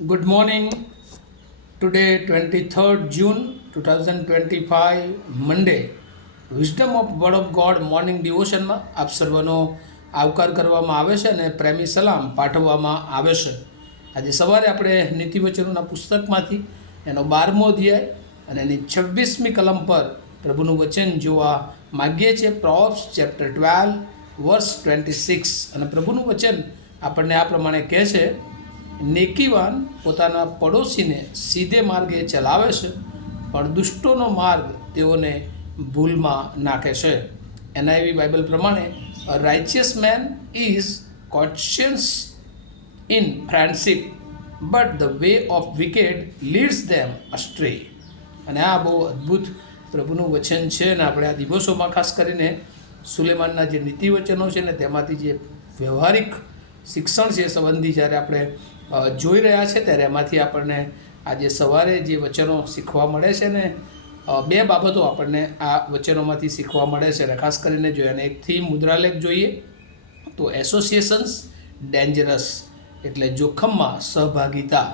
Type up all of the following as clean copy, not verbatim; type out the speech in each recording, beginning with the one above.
Good morning. Today, 23rd June 2025, Monday. Wisdom of word of God morning ડિવોશનમાં આપ સર્વનો આવકાર કરવામાં આવે છે અને પ્રેમી સલામ પાઠવવામાં આવે છે. આજે સવારે આપણે નીતિવચનોના પુસ્તકમાંથી એનો 12મો અધ્યાય અને એની 26મી કલમ પર પ્રભુનું વચન જોવા માગીએ છીએ. પ્રોવ્સ ચેપ્ટર 12 વર્સ 26. અને પ્રભુનું વચન આપણને આ પ્રમાણે કહે છે, નેકીવાન પોતાના પડોશીને સીધે માર્ગે ચલાવે છે, પણ દુષ્ટોનો માર્ગ તેઓને ભૂલમાં નાખે છે. NIV બાઇબલ પ્રમાણે a righteous man is conscious in friendship, but the way of wicked leads them astray. અને આ બહુ અદ્ભુત પ્રભુનું વચન છે અને આપણે આ દિવસોમાં ખાસ કરીને સુલેમાનના જે નીતિવચનો છે ને તેમાંથી જે વ્યવહારિક શિક્ષણ છે સંબંધી જ્યારે આપણે જોઈ રહ્યા છે ત્યારે એમાંથી આપણને આજે સવારે જે વચનો શીખવા મળે છે ને બે બાબતો આપણને આ વચનોમાંથી શીખવા મળે છે. અને ખાસ કરીને જો એને એક થીમ મુદ્રાલેખ જોઈએ તો એસોસિએશન્સ ડેન્જરસ, એટલે જોખમમાં સહભાગિતા.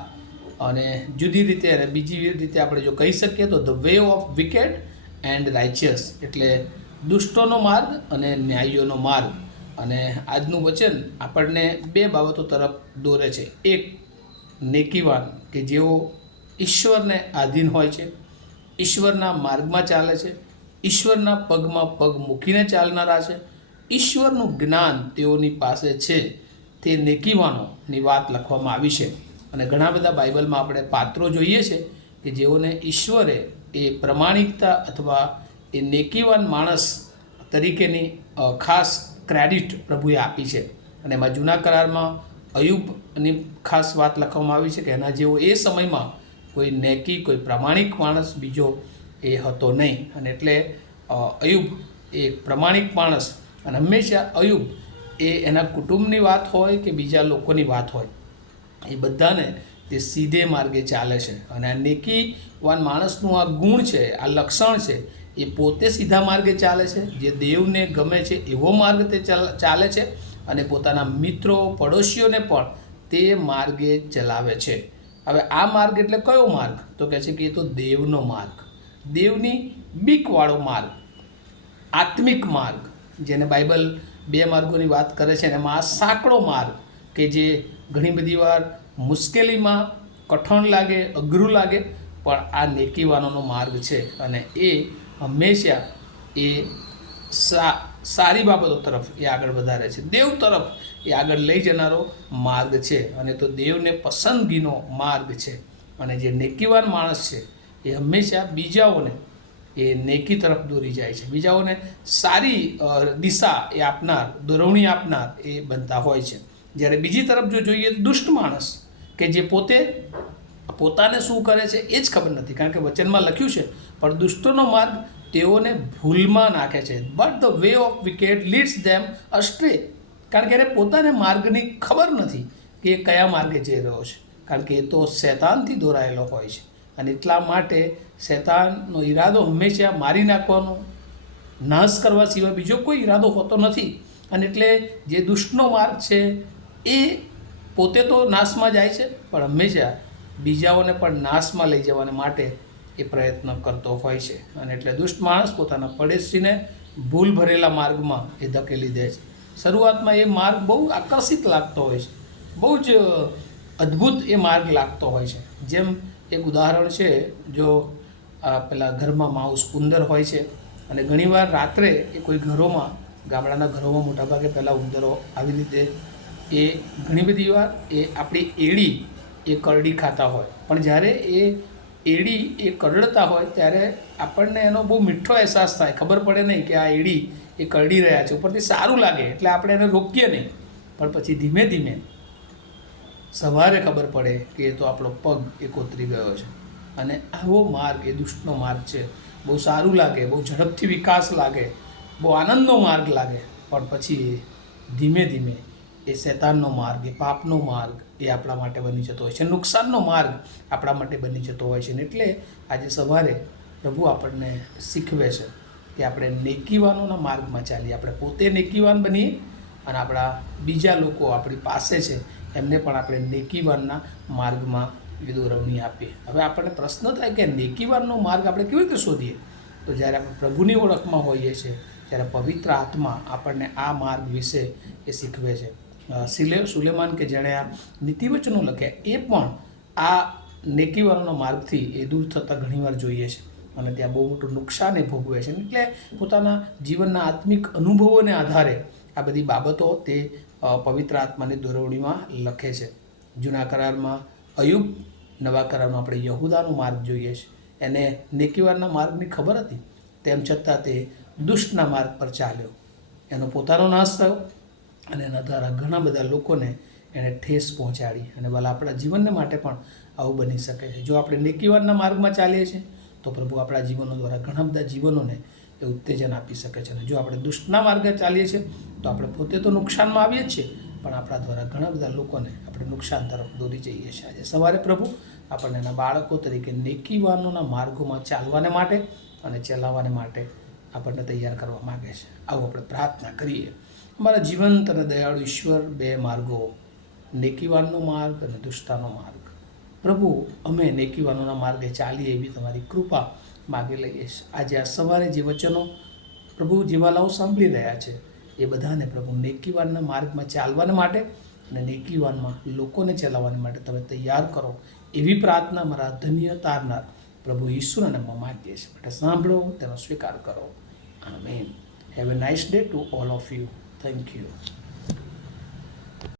અને જુદી રીતે અને બીજી રીતે આપણે જો કહી શકીએ તો ધ વે ઓફ વિકેડ એન્ડ રાઇચિયસ, એટલે દુષ્ટોનો માર્ગ અને ન્યાયીઓનો માર્ગ. અને આજનું વચન આપણને બે બાબતો તરફ દોરે છે. એક, નેકીવાન કે જેઓ ઈશ્વરને આધીન હોય છે, ઈશ્વરના માર્ગમાં ચાલે છે, ઈશ્વરના પગમાં પગ મૂકીને ચાલનારા છે, ઈશ્વરનું જ્ઞાન તેઓની પાસે છે, તે નેકીવાનોની વાત લખવામાં આવી છે. અને ઘણા બધા બાઇબલમાં આપણે પાત્રો જોઈએ છે કે જેઓને ઈશ્વરે એ પ્રમાણિકતા અથવા એ નેકીવાન માણસ તરીકેની ખાસ ક્રેડિટ પ્રભુએ આપી છે. અને એમાં જૂના કરારમાં અયુબની ખાસ વાત લખવામાં આવી છે કે એના જેવો એ સમયમાં કોઈ નેકી, કોઈ પ્રામાણિક માણસ બીજો એ હતો નહીં. અને એટલે અયુબ એ પ્રમાણિક માણસ, અને હંમેશા અયુબ એ એના કુટુંબની વાત હોય કે બીજા લોકોની વાત હોય, એ બધાને તે સીધે માર્ગે ચાલે છે. અને આ નેકીવાન માણસનું આ ગુણ છે, આ લક્ષણ છે, એ પોતે સીધા માર્ગે ચાલે છે, જે દેવને ગમે છે એવો માર્ગ તે ચાલે છે, અને પોતાના મિત્રો પડોશીઓને પણ તે માર્ગે ચલાવે છે. હવે આ માર્ગ એટલે કયો માર્ગ? તો કહે છે કે એ તો દેવનો માર્ગ, દેવની બીકવાળો માર્ગ, આત્મિક માર્ગ, જેને બાઇબલ બે માર્ગોની વાત કરે છે. અને એમાં આ સાંકડો માર્ગ કે જે ઘણી બધી વાર મુશ્કેલીમાં કઠણ લાગે, અઘરું લાગે, પણ આ નેકીવાનોનો માર્ગ છે. અને એ હંમેશા એ સારી બાબતો તરફ એ આગળ વધારે છે, દેવ તરફ એ આગળ લઈ જનારો માર્ગ છે, અને તો દેવને પસંદગીનો માર્ગ છે. અને જે નેકીવાન માણસ છે એ હંમેશા બીજાઓને એ નેકી તરફ દોરી જાય છે, બીજાઓને સારી દિશા એ આપનાર, દોરવણી આપનાર એ બનતા હોય છે. જ્યારે બીજી તરફ જો જોઈએ દુષ્ટ માણસ કે જે પોતાને શું કરે છે એ જ ખબર નથી, કારણ કે વચનમાં લખ્યું છે, પણ દુષ્ટોનો માર્ગ તેઓને ભૂલમાં નાખે છે. But the way of wicked leads them astray, કારણ કે એને પોતાને માર્ગની ખબર નથી કે એ કયા માર્ગે જઈ રહ્યો છે, કારણ કે એ તો શૈતાનથી દોરાયેલો હોય છે. અને એટલા માટે શૈતાનનો ઈરાદો હંમેશા મારી નાખવાનો, નાશ કરવા સિવાય બીજો કોઈ ઈરાદો હોતો નથી. અને એટલે જે દુષ્ટનો માર્ગ છે એ પોતે તો નાશમાં જાય છે, પણ હંમેશા બીજાઓને પણ નાશમાં લઈ જવાને માટે એ પ્રયત્ન કરતો હોય છે. અને એટલે દુષ્ટ માણસ પોતાના પડોશીને ભૂલ ભરેલા માર્ગમાં એ ધકેલી દે છે. શરૂઆતમાં એ માર્ગ બહુ આકર્ષિત લાગતો હોય છે, બહુ જ અદ્ભુત એ માર્ગ લાગતો હોય છે. જેમ એક ઉદાહરણ છે, જો પેલા ઘરમાં માઉસ, ઉંદર હોય છે, અને ઘણીવાર રાત્રે એ કોઈ ઘરોમાં, ગામડાના ઘરોમાં મોટાભાગે પહેલાં ઉંદરો આવી રીતે એ ઘણી બધી વાર એ આપણી એડી એ કરડી ખાતા હોય, પણ જ્યારે એ એડી એ કરડતા હોય ત્યારે આપણને એનો બહુ મીઠો અહેસાસ થાય, ખબર પડે નહીં કે આ એડી એ કરડી રહ્યા છે, ઉપરથી સારું લાગે એટલે આપણે એને રોકીએ નહીં. પણ પછી ધીમે ધીમે સવારે ખબર પડે કે એ તો આપણો પગ એ કોતરી ગયો છે. અને આવો માર્ગ એ દુષ્ટનો માર્ગ છે. બહુ સારું લાગે, બહુ ઝડપથી વિકાસ લાગે, બહુ આનંદનો માર્ગ લાગે, પણ પછી ધીમે ધીમે એ શૈતાનનો માર્ગ, એ પાપનો માર્ગ એ આપણા માટે બની જતો હોય છે, નુકસાનનો માર્ગ આપણા માટે બની જતો હોય છે. એટલે આજે સવારે પ્રભુ આપણને શીખવે છે કે આપણે નેકીવાનોના માર્ગમાં ચાલીએ, આપણે પોતે નેકીવાન બનીએ, અને આપણા બીજા લોકો આપણી પાસે છે એમને પણ આપણે નેકીવાનના માર્ગમાં દોરવણી આપીએ. હવે આપણને પ્રશ્ન થાય કે નેકીવાનનો માર્ગ આપણે કેવી રીતે શોધીએ? તો જ્યારે આપણે પ્રભુની ઓળખમાં હોઈએ છીએ ત્યારે પવિત્ર આત્મા આપણને આ માર્ગ વિશે એ શીખવે છે. સુલેમાન કે જેણે આ નીતિવચનો લખ્યા એ પણ આ નેકીવાનોના માર્ગથી એ દૂર થતાં ઘણીવાર જોઈએ છે અને ત્યાં બહુ મોટું નુકસાન એ ભોગવે છે. એટલે પોતાના જીવનના આત્મિક અનુભવોને આધારે આ બધી બાબતો તે પવિત્ર આત્માની દોરવણીમાં લખે છે. જૂના કરારમાં અયુબ, નવા કરારમાં આપણે યહૂદાનો માર્ગ જોઈએ છે. એને નેકીવાનના માર્ગની ખબર હતી, તેમ છતાં તે દુષ્ટના માર્ગ પર ચાલ્યો. એનો પોતાનો નાશ થયો અને એના દ્વારા ઘણા બધા લોકોને એણે ઠેસ પહોંચાડી. અને ભલા આપણા જીવનને માટે પણ આવું બની શકે છે. જો આપણે નેકીવાનના માર્ગમાં ચાલીએ છીએ તો પ્રભુ આપણા જીવનો દ્વારા ઘણા બધા જીવનોને એ ઉત્તેજન આપી શકે છે. અને જો આપણે દુષ્ટના માર્ગે ચાલીએ છીએ તો આપણે પોતે તો નુકસાનમાં આવીએ જ છીએ, પણ આપણા દ્વારા ઘણા બધા લોકોને આપણે નુકસાન તરફ દોરી જઈએ છીએ. આજે સવારે પ્રભુ આપણને એના બાળકો તરીકે નેકીવાનોના માર્ગોમાં ચાલવાને માટે અને ચલાવવાને માટે આપણને તૈયાર કરવા માગે છે. આવું આપણે પ્રાર્થના કરીએ. અમારા જીવંત અને દયાળુ ઈશ્વર, બે માર્ગો, નેકીવાનનો માર્ગ અને દુષ્ટતાનો માર્ગ, પ્રભુ અમે નેકીવાનોના માર્ગે ચાલીએ એવી તમારી કૃપા માગી લઈએ છીએ. આજે આ સવારે જે વચનો પ્રભુ જીવાલાઓ સાંભળી રહ્યા છે એ બધાને પ્રભુ નેકીવાનના માર્ગમાં ચાલવાને માટે અને નેકીવાનમાં લોકોને ચલાવવાને માટે તમે તૈયાર કરો એવી પ્રાર્થના મારા ધન્ય તારનાર પ્રભુ ઈશ્વરના નામમાં માગીએ છીએ. માટે સાંભળો, તેનો સ્વીકાર કરો. Amen. Have a nice day to all of you. Thank you.